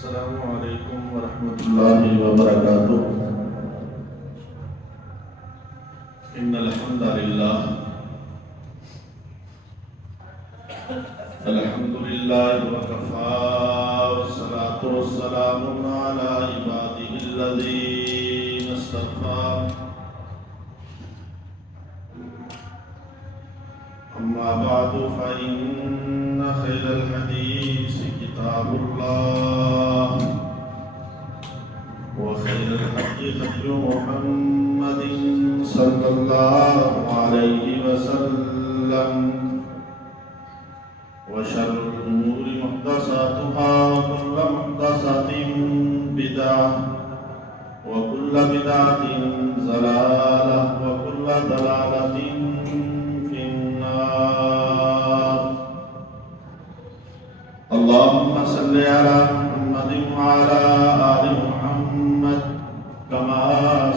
السلام علیکم ورحمۃ اللہ وبرکاتہ۔ ان الحمد للہ وکفی والصلاة والسلام علی عباده الذین اصطفی۔ اما بعد فإن خیر الحدیث کتاب اللہ وخیر الحدی هدی محمد صلی اللہ علیہ وسلم وشر الأمور محدثاتها وكل محدثة بدعة وكل بدعة ضلالة وكل ضلالة في النار۔ اللهم صل على محمد وعلى آل محمد كما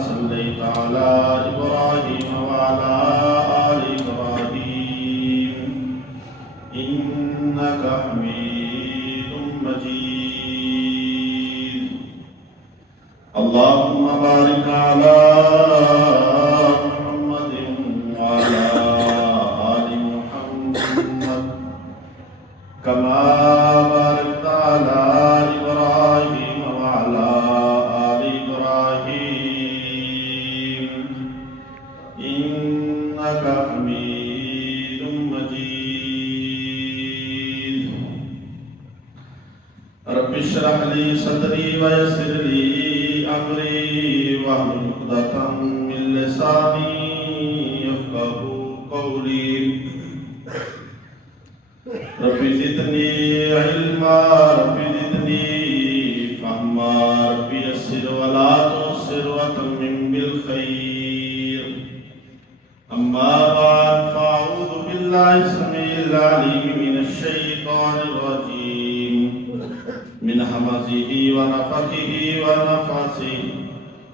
صليت على إبراهيم وعلى آل إبراهيم إنك حميد مجيد۔ اللهم بارك على محمد وعلى آل محمد كما باركت على إبراهيم وعلى آل إبراهيم إنك حميد مجيد۔ رب اشرح لي صدري ويسر لي أمري واحلل عقدة من لساني يفقهوا قولي۔ رب زدني علما رب زدني فهما رب يسر ولا تعسر وتمم بالخير۔ أما بعد فأعوذ بالله السميع العليم من الشيطان الرجيم من همزه ونفخه ونفثه۔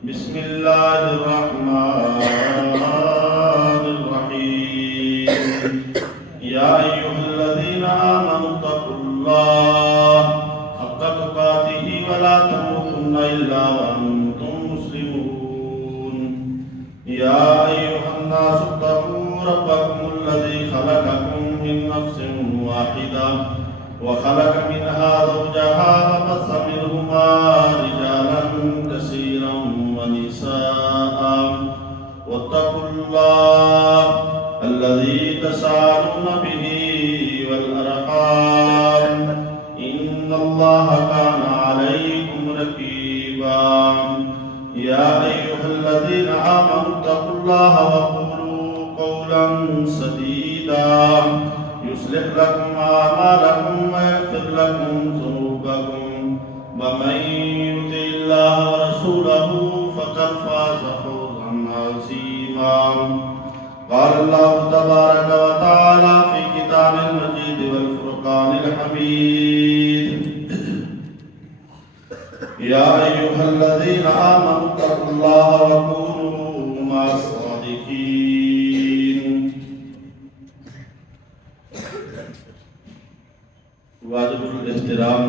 بسم الله الرحمن الرحيم۔ يا أيها الذين آمنوا اتقوا الله حق تقاته ولا تموتن إلا وأنتم مسلمون۔ يا أيها الناس اتقوا ربكم الذي خلقكم من نفس واحدة وخلق منها زوجها وبث منهما رجالا كثيرا ونساء واتقوا الله الذي تساءلون به والأرحام إن الله كان عليكم رقيبا۔ يا أيها الذين آمنوا اتقوا الله وقولوا قولا سديدا يصلح لكم أعمالكم ويغفر لكم ذنوبكم ومن يطع الله ورسوله فقد فاز فوزا عظيما۔ قال الله تبارك وتعالى في كتاب المجيد والفرقان الحميد: يا أيها الذين آمنوا اتقوا الله وكونوا مع الصادقين۔ واجب الاحترام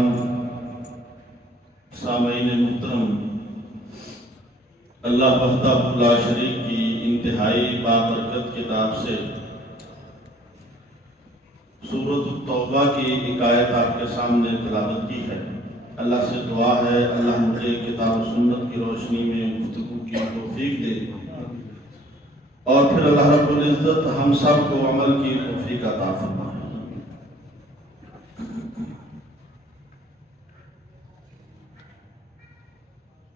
سامعین محترم، اللہ وحدہ لا شریک کی انتہائی بابرکت کتاب سے سورۃ التوبہ کی ایک آیت آپ کے سامنے تلاوت کی ہے۔ اللہ سے دعا ہے اللہ مجھے کتاب و سنت کی روشنی میں گفتگو کی توفیق دے، اور پھر اللہ رب العزت ہم سب کو عمل کی توفیق عطا فرمائے۔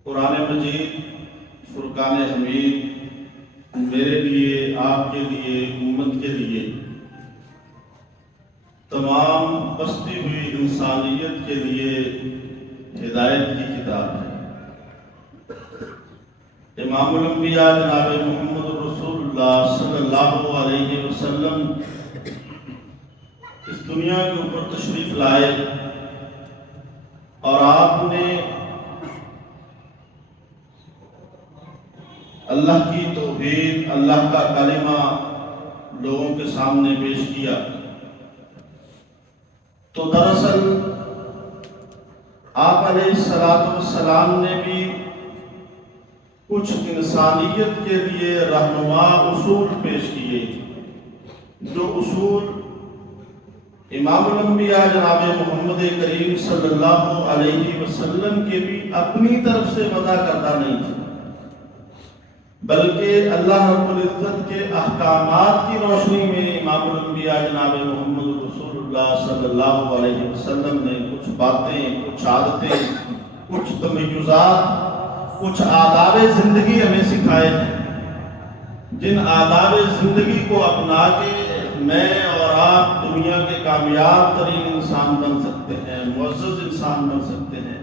قرآن مجید فرقان حمید میرے لیے، آپ کے لیے، امت کے لیے، تمام بستی ہوئی انسانیت کے لیے ہدایت کی کتاب ہے۔ امام الانبیاء جناب محمد رسول اللہ صلی اللہ علیہ وسلم اس دنیا کے اوپر تشریف لائے، اور آپ نے اللہ کی توحید، اللہ کا کلمہ لوگوں کے سامنے پیش کیا۔ تو دراصل آپ علیہ السلام نے بھی کچھ انسانیت کے لیے رہنما اصول پیش کیے، جو اصول امام الانبیاء جناب محمد کریم صلی اللہ علیہ وسلم کے بھی اپنی طرف سے وضع کردہ نہیں تھے، بلکہ اللہ رب العزت کے احکامات کی روشنی میں امام الانبیاء جناب محمد رسول اللہ صلی اللہ علیہ وسلم نے کچھ باتیں، کچھ عادتیں، کچھ تمیزات، کچھ آداب زندگی ہمیں سکھائے ہیں، جن آداب زندگی کو اپنا کے میں اور آپ دنیا کے کامیاب ترین انسان بن سکتے ہیں، معزز انسان بن سکتے ہیں،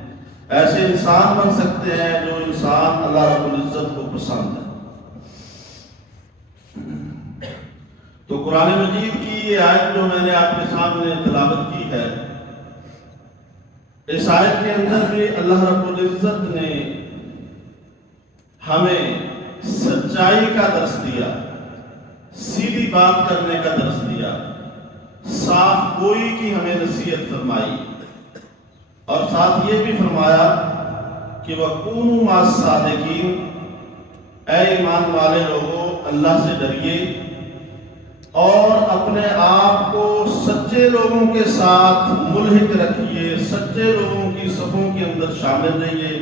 ایسے انسان بن سکتے ہیں جو انسان اللہ رب العزت کو پسند ہے۔ تو قرآن مجید کی یہ آیت جو میں نے آپ کے سامنے تلاوت کی ہے، اس آیت کے اندر بھی اللہ رب العزت نے ہمیں سچائی کا درس دیا، سیدھی بات کرنے کا درس دیا، صاف گوئی کی ہمیں نصیحت فرمائی، اور ساتھ یہ بھی فرمایا کہ وَكُونُوا مَعَ الصَّادِقِينَ، اے ایمان والے لوگوں اللہ سے ڈریے اور اپنے آپ کو سچے لوگوں کے ساتھ ملحق رکھیے، سچے لوگوں کی صفوں کے اندر شامل رہیے،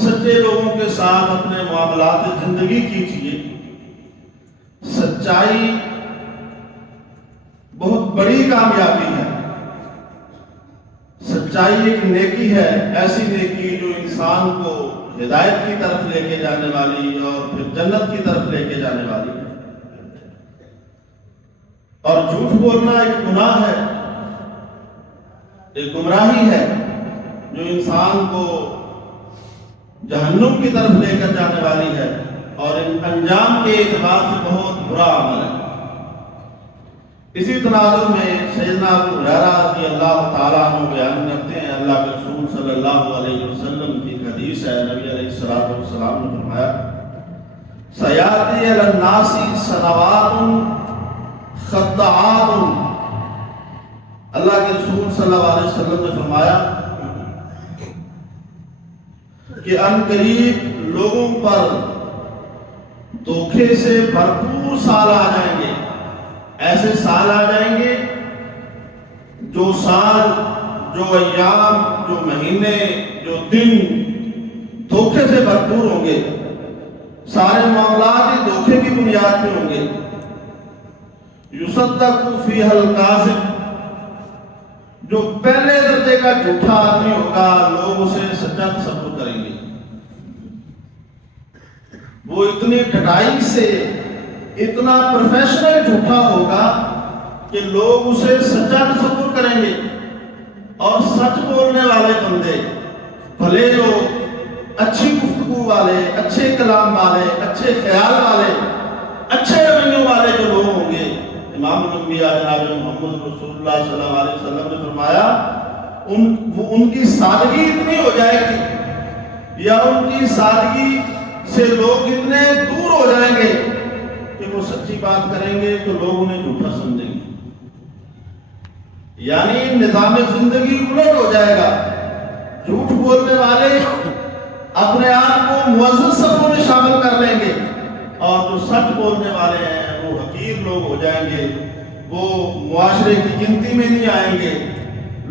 سچے لوگوں کے ساتھ اپنے معاملات زندگی کیجیے۔ سچائی بہت بڑی کامیابی ہے، سچائی ایک نیکی ہے، ایسی نیکی جو انسان کو ہدایت کی طرف لے کے جانے والی اور پھر جنت کی طرف لے کے جانے والی ہے۔ اور جھوٹ بولنا ایک گناہ ہے، ایک گمراہی ہے جو انسان کو جہنم کی طرف لے کر جانے والی ہے، اور انجام کے اعتبار سے بہت برا عمل ہے۔ اسی تناظر میں سیدنا ابو ہریرہ رضی اللہ تعالیٰ عنہ بیان کرتے ہیں، اللہ کے رسول صلی اللہ علیہ وسلم کی حدیث ہے، نبی علیہ السلام نے فرمایا سیاتی علی الناس سنوات خدعات، اللہ کے رسول صلی اللہ علیہ وسلم نے فرمایا کہ ان قریب لوگوں پر دھوکے سے بھرپور سال آ جائیں گے، ایسے سال آ جائیں گے جو سال، جو ایام، جو مہینے، جو دن دھوکے سے بھرپور ہوں گے، سارے معاملات ہی دھوکے کی بنیاد پہ ہوں گے۔ یصدق فیہا الکاذب، جو پہلے درجے کا جھوٹا آدمی ہوگا لوگ اسے سچا تصور کریں گے، وہ اتنی ڈھٹائی سے اتنا پروفیشنل جھوٹا ہوگا کہ لوگ اسے سچا تصور کریں گے، اور سچ بولنے والے بندے، بھلے لوگ، اچھی گفتگو والے، اچھے کلام والے، اچھے خیال والے، اچھے رویوں والے جو لوگ ہوں گے، امام الانبیاء جناب محمد رسول اللہ صلی اللہ علیہ وسلم نے فرمایا ان کی سادگی اتنی ہو جائے گی، یا ان کی سادگی سے لوگ اتنے دور ہو جائیں گے کہ وہ سچی بات کریں گے تو لوگ انہیں جھوٹا سمجھیں گے، یعنی نظام زندگی الٹ ہو جائے گا۔ جھوٹ بولنے والے اپنے آپ کو معزز صفوں میں شامل کر لیں گے، اور جو سچ بولنے والے ہیں وہ حقیر لوگ ہو جائیں گے، وہ معاشرے کی گنتی میں نہیں آئیں گے،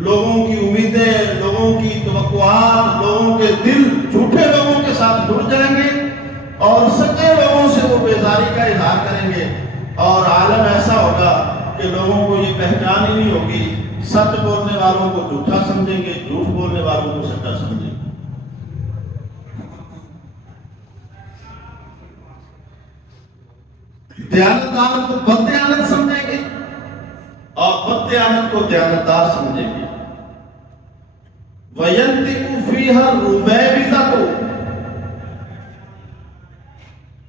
لوگوں کی امیدیں، لوگوں کی توقعات، لوگوں کے دل جھوٹے لوگوں کے ساتھ جڑ جائیں گے، اور سچے لوگوں سے وہ بیزاری کا اظہار کریں گے، اور عالم ایسا ہوگا کہ لوگوں کو یہ پہچان ہی نہیں ہوگی، سچ بولنے والوں کو جھوٹا سمجھیں گے، جھوٹ بولنے والوں کو سچا سمجھیں گے۔ دیانتدار کو بددیانت سمجھیں گے، اور بددیانت کو دیانتدار سمجھیں گے۔ وَيَنْتِقُ فِيهَا الرُّبَيْبِسَةُ،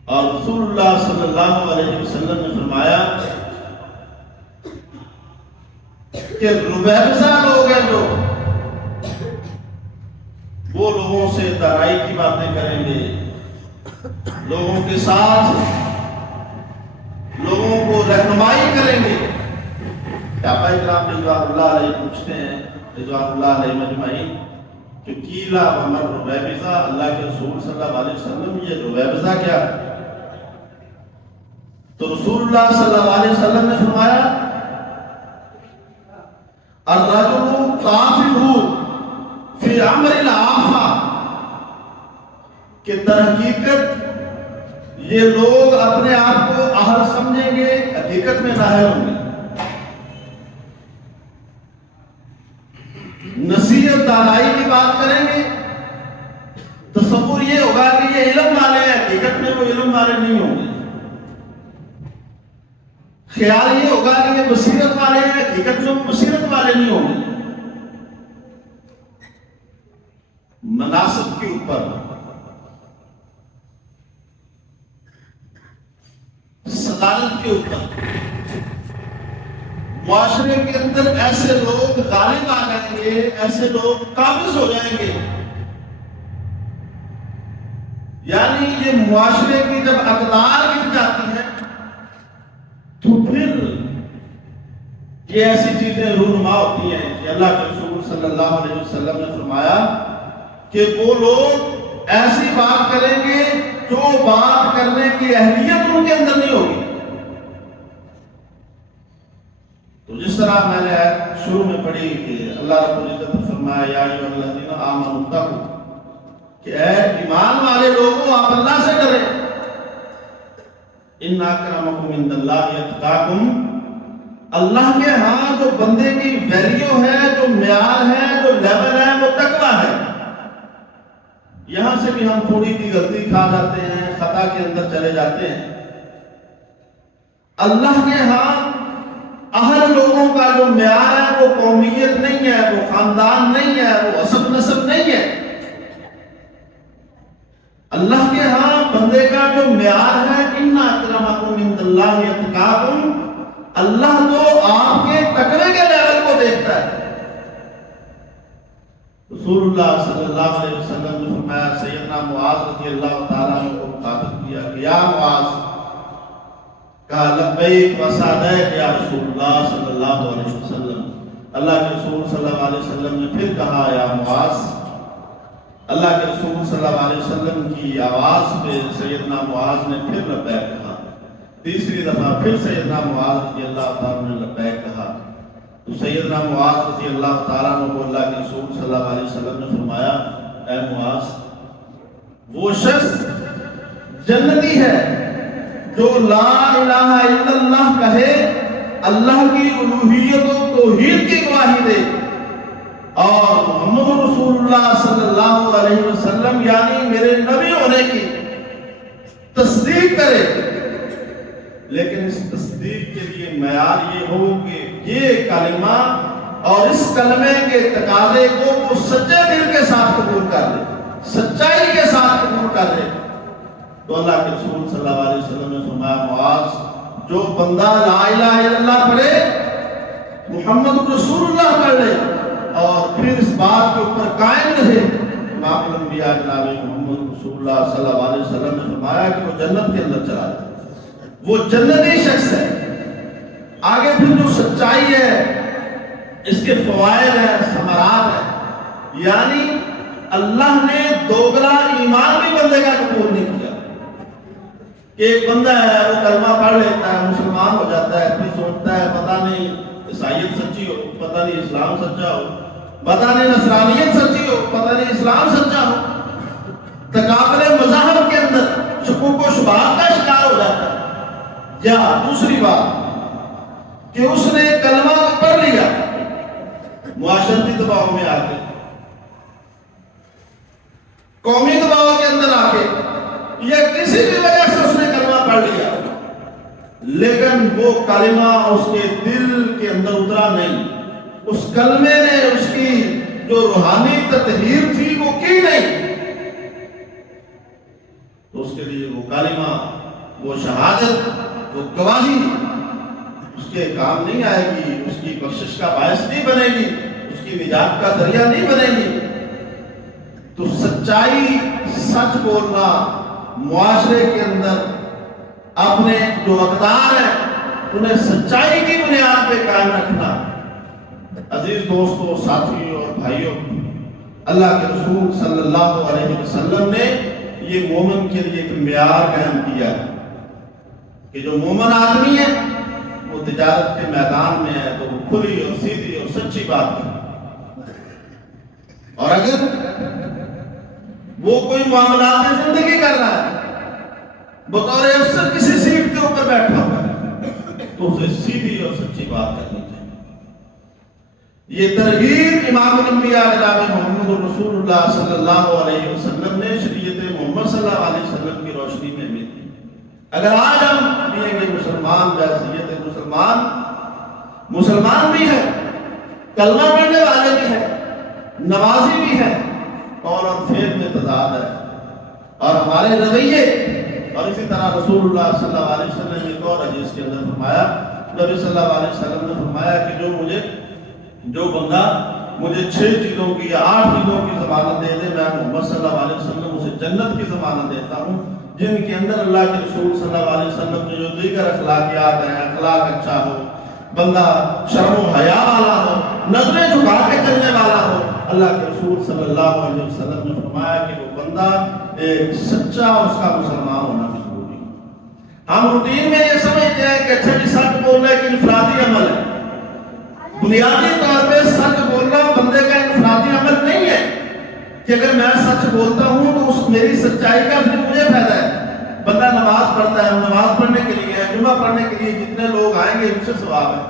اور رسول اللہ صلی اللہ علیہ وسلم نے فرمایا کہ ربیبسہ لوگ ہیں جو وہ لوگوں سے دانائی کی باتیں کریں گے، لوگوں کے ساتھ لوگوں کو رہنمائی کریں گے۔ صحابہ کرام رضوان اللہ علیہ پوچھتے ہیں، رضوان اللہ علیہ مجمعین، کہ کیلا ومر رویبزہ، اللہ کے رسول صلی اللہ علیہ وسلم یہ رویبزہ کیا ہے؟ تو رسول اللہ صلی اللہ علیہ وسلم نے فرمایا الرجل طافل فی امر العافہ، کہ در حقیقت یہ لوگ اپنے آپ کو اہل سمجھیں گے، حقیقت میں ظاہر ہوں گے، نصیحت دانائی کی بات کریں گے، تصور یہ ہوگا کہ یہ علم والے ہیں، حقیقت میں وہ علم والے نہیں ہوں گے، خیال یہ ہوگا کہ یہ بصیرت والے ہیں، حقیقت میں وہ بصیرت والے نہیں ہوں گے۔ مناسب کے اوپر، صدارت کے اوپر، معاشرے کے اندر ایسے لوگ غالب آ جائیں گے، ایسے لوگ قابض ہو جائیں گے، یعنی یہ معاشرے کی جب اقدار گر جاتی ہے تو پھر یہ ایسی چیزیں رونما ہوتی ہیں کہ اللہ کے رسول صلی اللہ علیہ وسلم نے فرمایا کہ وہ لوگ ایسی بات کریں گے جو بات کرنے کی اہلیت ان کے اندر نہیں ہوگی۔ تو جس طرح میں نے شروع میں پڑھی کہ اللہ رب العزت نے فرمایا یا ایھا الذین آمنوا اتقوا، کہ اے ایمان والے لوگوں آپ اللہ سے ڈریں، ان اکرمکم عند اللہ اتقاکم، اللہ کے ہاں جو بندے کی ویلیو ہے، جو معیار ہے، جو لیول ہے، وہ تقویٰ ہے۔ یہاں سے بھی ہم تھوڑی سی غلطی کھا جاتے ہیں، خطا کے اندر چلے جاتے ہیں۔ اللہ کے ہاں اہل لوگوں کا جو معیار ہے وہ قومیت نہیں ہے، وہ خاندان نہیں ہے، وہ حسب نسب نہیں ہے۔ اللہ کے ہاں بندے کا جو معیار ہے ان اکرمکم عند اللہ اتقاکم، اللہ تو آپ کے تقوی کے لیول کو دیکھتا ہے۔ رسول اللہ صلی اللہ علیہ وسلم نے فرمایا، سیدنا معاذ رضی اللہ تعالیٰ عنہ کو مخاطب کیا کہ یا معاذ، کہا لبیک و سعدیک یا رسول اللہ صلی اللہ علیہ وسلم، اللہ کے رسول صلی اللہ علیہ وسلم نے پھر کہا یا معاذ۔ اللہ کے رسول صلی اللہ علیہ وسلم کی آواز پہ سیدنا معاذ نے پھر لبیک کہا، تیسری دفعہ پھر سیدنا معاذ رضی اللہ تعالیٰ نے لبیک کہا۔ تو سیدنا معاذ رضی اللہ تعالیٰ عنہ کو اللہ کے رسول صلی اللہ علیہ وسلم نے فرمایا، اے معاذ، وہ شخص جنتی ہے جو لا الہ الا اللہ کہے، اللہ کی الوہیت و توحید کی گواہی دے، اور محمد رسول اللہ صلی اللہ علیہ وسلم یعنی میرے نبی ہونے کی تصدیق کرے، لیکن اس تصدیق کے لیے معیار یہ ہو کہ یہ کلمہ اور اس کلمے کے تقاضے کو وہ سچے دل کے ساتھ قبول کر لے، سچائی کے ساتھ قبول کر لے۔ تو اللہ کے رسول صلی اللہ علیہ وسلم نے فرمایا، معاذ، جو بندہ لا الہ الا اللہ پڑھے، محمد رسول اللہ پڑھ لے، اور پھر اس بات کے اوپر قائم رہے، امام الانبیاء جناب محمد رسول اللہ صلی اللہ علیہ وسلم نے فرمایا کہ وہ جنت کے اندر چلا جائے، وہ جنتی شخص ہے۔ آگے پھر جو سچائی ہے، اس کے فوائد ہیں، ثمرات ہیں، یعنی اللہ نے دوگلا ایمان بھی بندے کا قبول نہیں کیا کہ ایک بندہ ہے وہ کلمہ پڑھ لیتا ہے، مسلمان ہو جاتا ہے، پھر سوچتا ہے پتہ نہیں عیسائیت سچی ہو، پتہ نہیں اسلام سچا ہو، پتہ نہیں نصرانیت سچی ہو، پتہ نہیں اسلام سچا ہو، تقابل مذاہب کے اندر شکوک و شبہات کا شکار ہو جاتا ہے۔ یا دوسری بات کہ اس نے کلمہ پڑھ لیا، معاشرتی دباؤ میں آ کے، قومی دباؤ کے اندر آ کے، یا کسی بھی وجہ سے اس نے کلمہ پڑھ لیا، لیکن وہ کلمہ اس کے دل کے اندر اترا نہیں، اس کلمے نے اس کی جو روحانی تطہیر تھی وہ کی نہیں، تو اس کے لیے وہ کلمہ، وہ شہادت، وہ گواہی اس کے کام نہیں آئے گی، اس کی بخشش کا باعث نہیں بنے گی، اس کی نجات کا ذریعہ نہیں بنے گی۔ تو سچائی، سچ بولنا، معاشرے کے اندر اپنے جو اقدار ہیں انہیں سچائی کی بنیاد پہ قائم رکھنا۔ عزیز دوستوں، ساتھیوں اور بھائیوں، اللہ کے رسول صلی اللہ علیہ وسلم نے یہ مومن کے لیے ایک معیار قائم کیا ہے کہ جو مومن آدمی ہے وہ تجارت کے میدان میں ہے تو وہ کھلی اور سیدھی اور سچی بات کرے، اور اگر وہ کوئی معاملات میں زندگی کر رہا ہے بطور افسر کسی سیٹ کے اوپر بیٹھا ہوا ہے تو اسے سیدھی اور سچی بات کرنی چاہیے۔ یہ ترغیب امام الانبیاء جناب محمد رسول اللہ صلی اللہ علیہ وسلم نے شریعت محمد صلی اللہ علیہ وسلم کی روشنی میں دی۔ اگر آج ہم دیئے گے مسلمان بحیثیت مسلمان بھی ہے، کلمہ پڑھنے والے بھی ہیں، نمازی بھی ہیں، قول اور فعل میں تضاد ہے، اور ہمارے رویے، اور اسی طرح رسول اللہ صلی اللہ علیہ وسلم نے ایک اور حدیث کے اندر فرمایا، نبی صلی اللہ علیہ وسلم نے فرمایا کہ جو بندہ مجھے 6 چیزوں کی یا 8 چیزوں کی ضمانت دے دے، میں محمد صلی اللہ علیہ وسلم اسے جنت کی ضمانت دیتا ہوں، جن کے اندر اللہ کے رسول صلی اللہ علیہ وسلم نے جو دیگر اخلاقیات ہیں، اخلاق اچھا ہو، بندہ شرم و حیا والا ہو، نظریں جھکا کے چلنے والا ہو۔ اللہ کے رسول صلی اللہ علیہ وسلم نے فرمایا کہ وہ بندہ ایک سچا اس کا مسلمان ہونا ضروری ہے۔ ہم روٹین میں یہ سمجھتے ہیں کہ اچھا جی سچ بولنا ایک انفرادی عمل ہے۔ بنیادی طور پہ سچ بولنا بندے کا انفرادی عمل نہیں ہے کہ اگر میں سچ بولتا ہوں تو اس میری سچائی کا پھر مجھے فائدہ ہے۔ بندہ نماز پڑھتا ہے، نماز پڑھنے کے لیے جمعہ پڑھنے کے لیے جتنے لوگ آئیں گے ان سے ثواب ہے،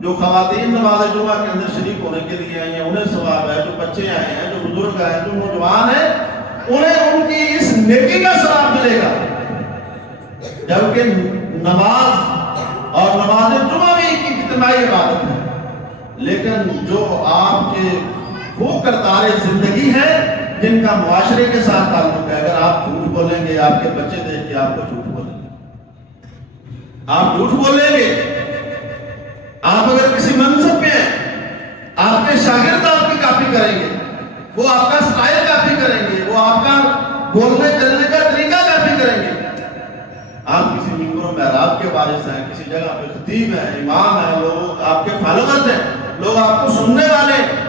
جو خواتین نماز جمعہ کے اندر شریک ہونے کے لیے آئی ہیں انہیں ثواب ہے، جو بچے آئے ہیں، جو بزرگ آئے ہیں، جو نوجوان ہیں، انہیں ان کی اس نیکی کا ثواب ملے گا۔ جبکہ نماز اور نماز جمعہ بھی ایک اجتماعی عبادت ہے، لیکن جو آپ کے وہ کردار زندگی ہیں جن کا معاشرے کے ساتھ تعلق ہے، اگر آپ جھوٹ بولیں گے آپ کے بچے دیکھ کے آپ کو جھوٹ بولیں گے، آپ جھوٹ بولیں گے، آپ اگر کسی منصب پہ ہیں آپ کے شاگرد آپ کی کاپی کریں گے، وہ آپ کا سٹائل کاپی کریں گے، وہ آپ کا بولنے چلنے کا طریقہ کاپی کریں گے۔ آپ کسی ممبر و محراب کے وارث ہیں، کسی جگہ پہ خطیب ہیں، امام ہیں، لوگ آپ کے فالوورز ہیں، لوگ آپ کو سننے والے ہیں،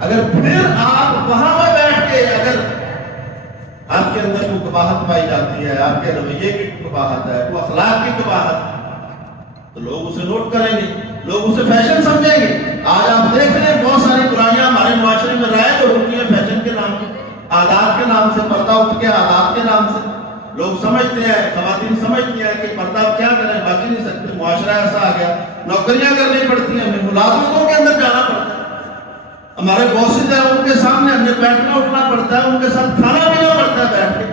اگر پھر آپ وہاں میں بیٹھ کے اگر آپ کے اندر کوئی قباحت پائی جاتی ہے، آپ کے رویے کی قباحت ہے، کوئی اخلاق کی قباحت ہے، تو لوگ اسے نوٹ کریں گے، لوگ اسے فیشن سمجھیں گے۔ آج آپ دیکھ رہے ہیں بہت ساری برائیاں ہمارے معاشرے میں رائج ہوتی ہیں فیشن کے نام سے، عادات کے نام سے، پردہ اٹھ کے عادات کے نام سے۔ لوگ سمجھتے ہیں، خواتین سمجھتی ہیں کہ پردہ کیا کریں، بچ نہیں سکتے، معاشرہ ایسا آ گیا، نوکریاں کرنی پڑتی ہیں، ہمیں ملازمتوں کے اندر جانا پڑتا ہے، ہمارے باسز ہیں ان کے سامنے ہمیں بیٹھنا اٹھنا پڑتا ہے، ان کے ساتھ کھانا پینا پڑتا ہے بیٹھ کے،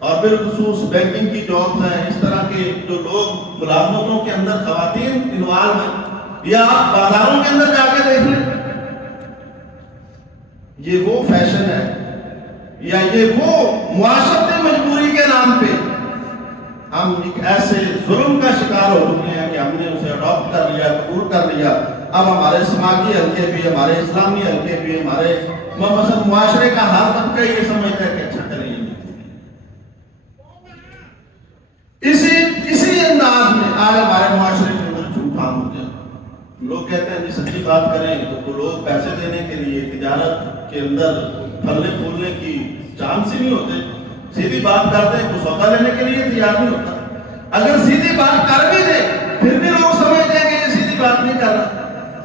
اور بالخصوص بینکنگ کی جابز ہیں، اس طرح کے جو لوگ ملازمتوں کے اندر خواتین انوالو ہیں، یا آپ بازاروں کے اندر جا کے دیکھ لیں، یہ وہ فیشن ہے یا یہ وہ معاشرتی مجبوری کے نام پہ ہم ایک ایسے ظلم کا شکار ہو چکے ہیں کہ ہم نے اسے اڈاپٹ کر لیا، قبول کر لیا۔ اب ہمارے سماجی حلقے بھی، ہمارے اسلامی حلقے بھی، ہمارے مثلا معاشرے کا ہر طبقہ یہ سمجھتا ہے کہ اچھا کریں گے۔ اسی انداز میں آج ہمارے معاشرے کے اندر جھوٹ عام ہو گیا۔ لوگ کہتے ہیں جی سچی بات کریں تو لوگ پیسے دینے کے لیے تجارت کے اندر پھلنے پھولنے کی چانس ہی نہیں ہوتے، سیدھی بات کرتے ہیں، کچھ سودا لینے کے لیے تیار نہیں ہوتا۔ اگر سیدھی بات کر بھی دے پھر بھی لوگ سمجھتے ہیں کہ یہ سیدھی بات نہیں کر رہا۔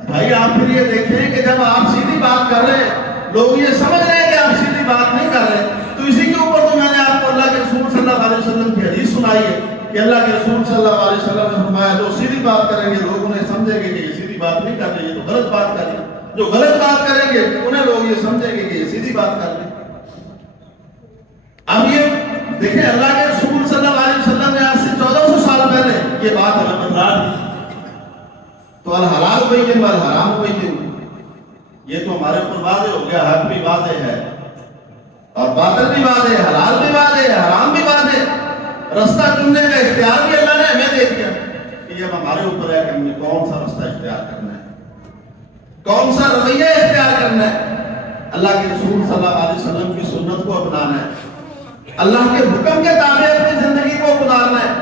بھائی آپ پھر یہ دیکھیں کہ جب آپ سیدھی بات کر رہے ہیں لوگ یہ سمجھ رہے ہیں کہ آپ سیدھی بات نہیں کر رہے، تو اسی کے اوپر تو میں نے آپ کو اللہ کے رسول صلی اللہ علیہ وسلم کی حدیث سنائی ہے کہ اللہ کے رسول صلی اللہ علیہ وسلم نے فرمایا جو سیدھی بات کریں گے لوگ انہیں سمجھیں گے کہ یہ سیدھی بات نہیں کر رہے، یہ تو غلط بات کر رہے، جو غلط بات کریں گے انہیں لوگ یہ سمجھیں گے کہ یہ سیدھی بات کر رہے۔ اب یہ دیکھیں اللہ کے رسول صلی اللہ علیہ وسلم نے آج سے 1400 سال پہلے یہ بات ہمیں بتلا دی، تو الحلال بین والحرام بین، یہ تو ہمارے اوپر واضح ہو گیا، حق بھی واضح ہے اور باطل بھی واضح ہے، حلال بھی واضح ہے، حرام بھی واضح ہے، رستہ چننے کا اختیار بھی اللہ نے ہمیں دے دیا کہ یہ ہمارے اوپر ہے کہ ہم نے کون سا رستہ اختیار کرنا ہے، کون سا رویہ اختیار کرنا ہے۔ اللہ کے رسول صلی اللہ علیہ وسلم کی سنت کو اپنانا ہے، اللہ کے حکم کے تابع اپنی زندگی کو گزارنا ہے۔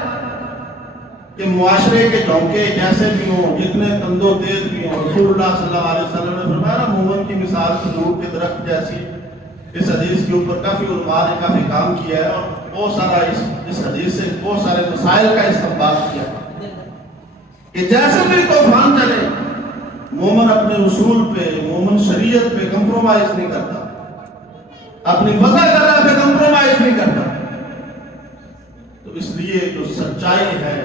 کہ معاشرے کے جھونکے جیسے بھی ہوں، جتنے تندو تیز بھی ہوں، رسول اللہ صلی اللہ علیہ وسلم نے فرمایا نا مومن کی مثال کھجور کے درخت جیسی۔ اس حدیث کے اوپر کافی علماء نے کافی کام کیا ہے اور بہت سارا اس حدیث سے بہت سارے مسائل کا استنباط کیا کہ جیسے بھی طوفان چلے مومن اپنے اصول پہ، مومن شریعت پہ کمپرومائز نہیں کرتا، اپنی وضع کرنا پہ کمپرومائز نہیں کرتا۔ تو اس لیے جو سچائی ہے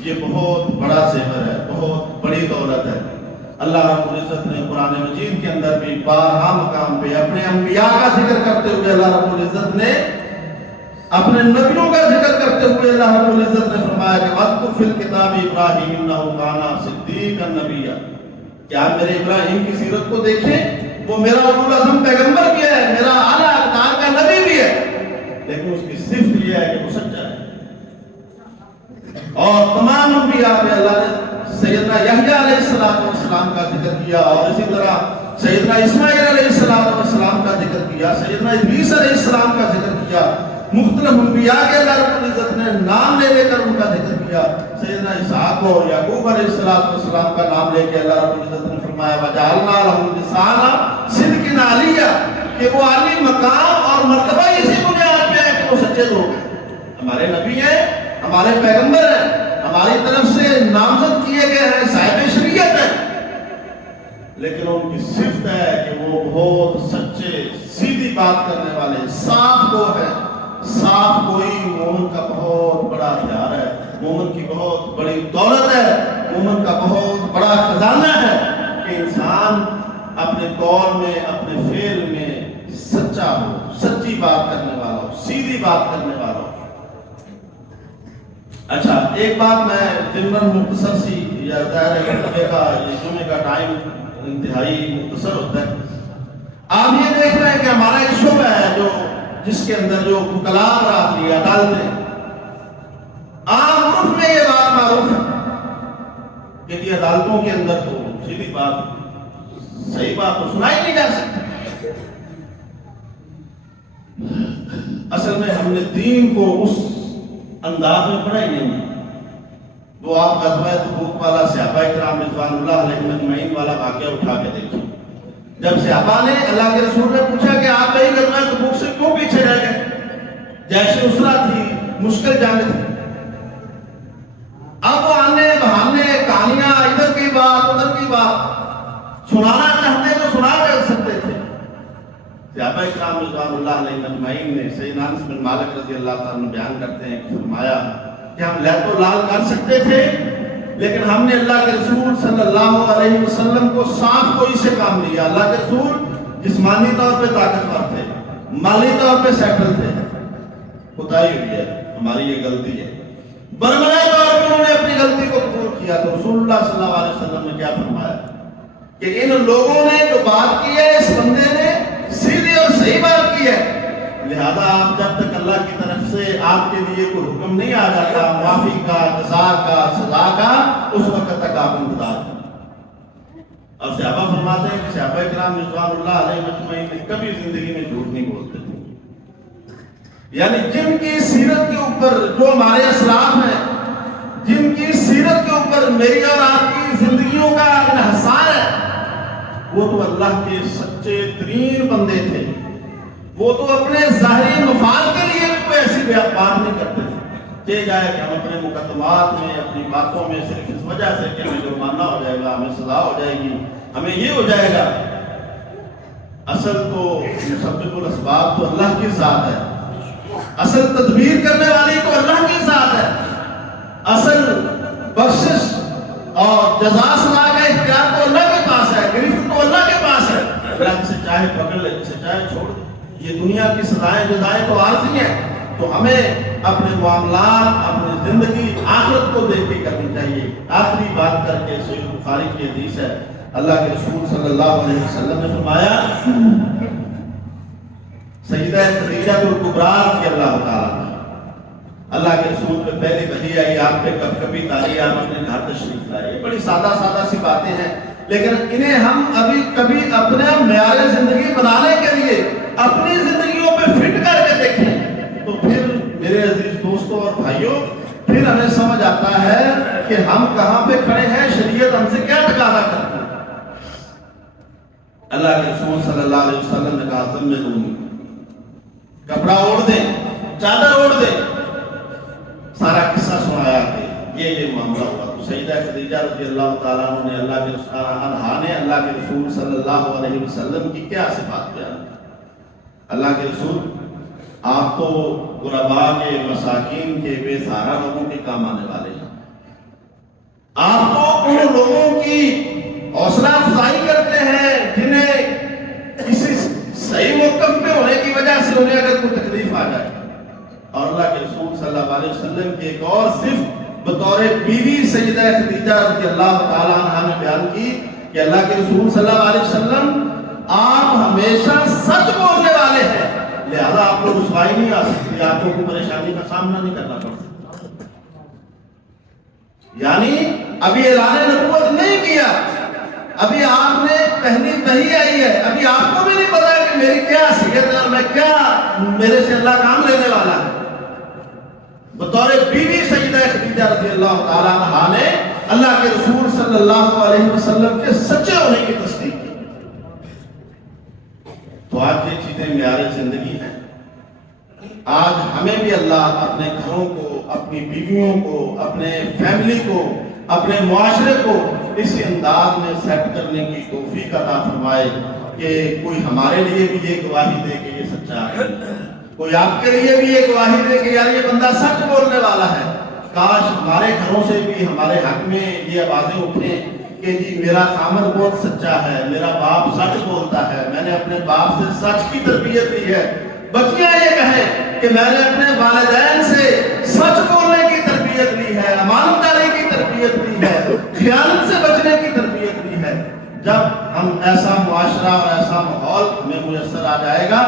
یہ بہت بڑا زیور ہے، بہت بڑی دولت ہے۔ اللہ رب العزت نے قرآن مجید کے اندر بھی بارہا مقام پہ اپنے انبیاء کا ذکر کرتے ہوئے اللہ رب العزت نے اپنے نبیوں کا ذکر کرتے ہوئے اللہ رب العزت نے فرمایا کہ وَاذْكُرْ فِي الْكِتَابِ إِبْرَاهِيمَ إِنَّهُ كَانَ صِدِّيقًا نَبِيًّا۔ کیا میرے ابراہیم کی سیرت کو دیکھیں، وہ میرا اولو العزم پیغمبر بھی ہے، میرا اعلیٰ اقدار کا نبی بھی ہے، لیکن اس کی صفت یہ ہے کہ وہ سچا ہے۔ اور تمام انبیاء میں اللہ نے سیدنا یحییٰ علیہ السلام کا ذکر کیا، اور اسی طرح سیدنا اسماعیل علیہ السلام کا ذکر کیا، سیدنا ادریس علیہ السلام کا ذکر کیا، مختلف انبیاء کے اللہ رب العزت نے نام لے لے کر ان کا ذکر کیا۔ سیدنا اسحاق و یعقوب علیہ السلام کا نام لے کے اللہ رب العزت نے فرمایا وَجَعَلْنَا لَهُمْ لِسَانًا صِدْقٍ عَلِيًّا، کہ وہ عالی مقام اور مرتبہ اسی بنیاد پہ ہے کہ وہ سچے لوگ ہیں، ہمارے نبی ہیں، ہمارے پیغمبر ہیں، ہماری طرف سے نامزد کیے گئے ہیں، صاحب شریعت ہیں، لیکن ان کی صفت ہے کہ وہ بہت سچے، سیدھی بات کرنے والے، صاف کو ہے۔ صاف کوئی مومن کا بہت بڑا ہتھیار ہے، مومن کی بہت بڑی دولت ہے، مومن کا بہت بڑا خزانہ ہے کہ انسان اپنے قول میں، اپنے فعل میں سچا ہو، سچی بات کرنے والا ہو، سیدھی بات کرنے والا ہو۔ اچھا، ایک بات میں ضمن مختصر سی، یا ظاہر ہے کہ جمعے کا ٹائم انتہائی مختصر ہوتا ہے۔ آپ یہ دیکھ رہے ہیں کہ ہمارا ایک شعبہ ہے جو جس کے اندر جو وکلاء راتلی عدالتیں، عام عرف میں یہ بات معروف ہے کہ یہ عدالتوں کے اندر تو سیدھی بات، صحیح بات تو سنائی نہیں جا سکتی۔ اصل میں ہم نے دین کو اس انداز میں پڑھا ہی نہیں ہے۔ وہ آپ غزوہ تبوک والا صحابہ کرام رضوان اللہ علیہم اجمعین والا واقعہ اٹھا کے دیکھیں۔ جب صحابہ نے اللہ کے رسول نے پوچھا کہ آپ کہیں غزوہ تبوک سے کیوں پیچھے رہ گئے، جیش اسرا تھی، مشکل جنگ تھی، اب وہ آنے بہانے کہانیاں ادھر کی بات ادھر کی بات سنانا چاہتے تو سنا کر سکتے تھے۔ صحابہ کرام رضوان اللہ علیہم اجمعین نے سیدنا انس بن مالک رضی اللہ تعالیٰ عنہ بیان کرتے ہیں کہ فرمایا کہ ہم لہت و لال کر سکتے تھے، لیکن ہم نے اللہ کے رسول صلی اللہ علیہ وسلم کو صاف کوئی سے کام لیا۔ اللہ کے رسول جسمانی طور پہ طاقتور تھے، مالی طور پہ سیٹل تھے، خدائی ہوئی ہے، ہماری یہ غلطی ہے، برملا طور پہ انہوں نے اپنی غلطی کو قبول کیا۔ تو رسول اللہ صلی اللہ علیہ وسلم نے کیا فرمایا کہ ان لوگوں نے جو بات کی ہے، اس بندے نے سیدھی اور صحیح بات کی ہے، لہذا آپ جب تک اللہ کی طرف سے آپ کے لیے کوئی حکم نہیں آ جاتا معافی کا، جزا کا، سزا کا، اس وقت تک آپ انتظار کریں۔ اور صحابہ فرماتے ہیں کہ صحابہ کرام رضوان اللہ علیہ اجمعین کبھی زندگی میں جھوٹ نہیں بولتے تھے، یعنی جن کی سیرت کے اوپر جو ہمارے اسلاف ہیں، جن کی سیرت کے اوپر میری اور آپ کی زندگیوں کا انحصار ہے، وہ تو اللہ کے سچے ترین بندے تھے، وہ تو اپنے ظاہری مفاد کے لیے بھی کوئی ایسی بات نہیں کرتے تھے کہ جائے کہ ہم اپنے مقدمات میں، اپنی باتوں میں صرف اس وجہ سے کہ ہمیں جرمانہ ہو جائے گا، ہمیں سزا ہو جائے گی، ہمیں یہ ہو جائے گا۔ اصل تو مسبب الاسباب تو اللہ کی ذات ہے، اصل تدبیر کرنے والی تو اللہ کی ذات ہے، اصل بخشش اور جزا سزا کا اختیار تو اللہ کے پاس ہے، گرفت تو اللہ کے پاس ہے۔ اللہ جسے چاہے پکڑ لے، جسے چاہے چھوڑ دے۔ یہ دنیا کی سزائیں جزائیں تو عارضی ہیں، تو ہمیں اپنے معاملات، اپنی زندگی آخرت کو دیکھ کے کرنی چاہیے۔ آخری بات کر کے صحیح بخاری کی حدیث ہے، اللہ کے رسول صلی اللہ علیہ وسلم نے فرمایا، سیدہ خدیجہ الکبریٰ رضی اللہ تعالیٰ اللہ کے رسول پہ پہلے کہی آئی، آپ پہ کب کبھی تاری آپ اپنے گھر تشریف لائے۔ یہ بڑی سادہ سادہ سی باتیں ہیں، لیکن انہیں ہم ابھی کبھی اپنے معیار زندگی بنانے کے لیے اپنی زندگیوں پہ فٹ کر کے دیکھیں تو پھر میرے عزیز دوستوں اور بھائیوں، پھر ہمیں سمجھ آتا ہے کے رسول صلی اللہ علیہ وسلم نے کہا تم کپڑا اوڑھ دیں، چادر اوڑھ دیں، سارا قصہ سنایا کہ یہ معاملہ ہوا۔ تو سیدہ خدیجہ رضی اللہ تعالیٰ عنہ نے اللہ کے رسول صلی اللہ علیہ وسلم کی کیا صفات بیان کی؟ اللہ کے رسول آپ تو غرباء کے، مساکین کے، بے سہارا لوگوں کے کام آنے والے ہیں، آپ تو ان لوگوں کی حوصلہ افزائی کرتے ہیں جنہیں کسی صحیح موقف میں ہونے کی وجہ سے انہیں اگر کوئی تکلیف آ جائے۔ اور اللہ کے رسول صلی اللہ علیہ وسلم کی ایک اور صرف بطور بیوی سیدہ خدیجہ رضی اللہ تعالیٰ عنہ نے بیان کی کہ اللہ کے رسول صلی اللہ علیہ وسلم آپ ہمیشہ سچ بولنے والے ہیں، لہذا آپ کو رسوائی نہیں آ سکتی، آپ کو کوئی پریشانی کا سامنا نہیں کرنا پڑ سکتا۔ یعنی ابھی اعلان نبوت نہیں کیا، ابھی آپ نے پہلی وحی آئی ہے، ابھی آپ کو بھی نہیں پتا کہ میری کیا حیثیت ہے اور میں کیا میرے سے اللہ کام لینے والا ہے۔ بطور بیوی سیدہ خدیجہ رضی اللہ تعالیٰ عنہا نے اللہ کے رسول صلی اللہ علیہ وسلم کے سچے ہونے کی تصدیق کی۔ تو آج یہ چیزیں معیار زندگی ہیں۔ آج ہمیں بھی اللہ اپنے گھروں کو، اپنی بیویوں کو، اپنے فیملی کو، اپنے معاشرے کو اسی انداز میں سیٹ کرنے کی توفیق عطا فرمائے کہ کوئی ہمارے لیے بھی یہ گواہی دے کہ یہ سچا ہے، کوئی آپ کے لیے بھی یہ گواہی دے کہ یار یہ بندہ سچ بولنے والا ہے۔ کاش ہمارے گھروں سے بھی ہمارے حق میں یہ آوازیں اٹھیں کہ جی میرا خامد بہت سچا ہے، میرا باپ سچ بولتا ہے، میں نے اپنے باپ سے سچ کی تربیت لی ہے۔ بچیاں یہ کہیں کہ میں نے اپنے والدین سے سچ بولنے کی تربیت لی ہے، امانت داری کی تربیت لی ہے، خیانت سے بچنے کی تربیت لی ہے۔ جب ہم ایسا معاشرہ اور ایسا ماحول ہمیں میسر آ جائے گا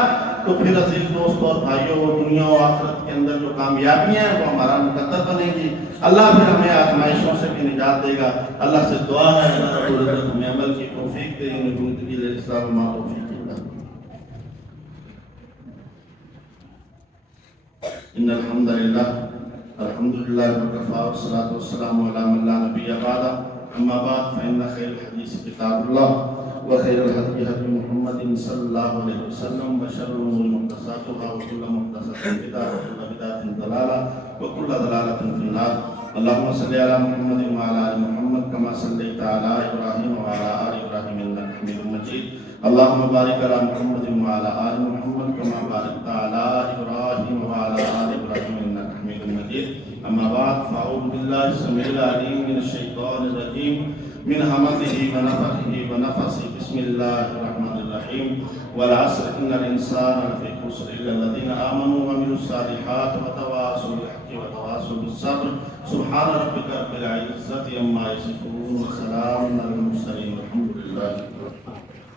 تو پھر عزیز دوستوں اور بھائیوں، وہ دنیا و آخرت کے اندر جو کامیابیاں ہیں وہ ہمارا مقدر بنے گی۔ اللہ پھر ہمیں آزمائشوں سے بھی نجات دے گا۔ اللہ سے دعا ہے اللہ رب العزت ہمیں عمل کی توفیق دے، انہیں زندگی لے اسلام ما توفیق اللہ۔ ان الحمد للہ وکفى والصلاة والسلام علی من لا نبی بعدہ، اما بعد فإن خیر الحدیث کتاب اللہ وخیر الهدی هدی محمد صلی اللہ علیہ وسلم وشر الامور محدثاتها وكل محدثة بدعة وكل بدعة ضلالة وكل ضلالة في النار۔ اللهم صل على محمد وعلى آل محمد كما صليت على إبراهيم وعلى آل إبراهيم إنك حميد مجيد۔ اللهم بارك على محمد وعلى آل محمد كما باركت على إبراهيم وعلى آل إبراهيم إنك حميد مجيد۔ أما بعد فأعوذ بالله السميع العليم من الشيطان الرجيم من همزه ونفخه ونفثه، بسم الله الرحمن الرحيم۔ والعصر إن الإنسان لفي خسر إلا الذين آمنوا وعملوا الصالحات وتواصوا بالحق وتواصوا بالصبر۔ سبحان ربك رب العزة عما يصفون وسلام على المرسلين والحمد لله رب العالمين۔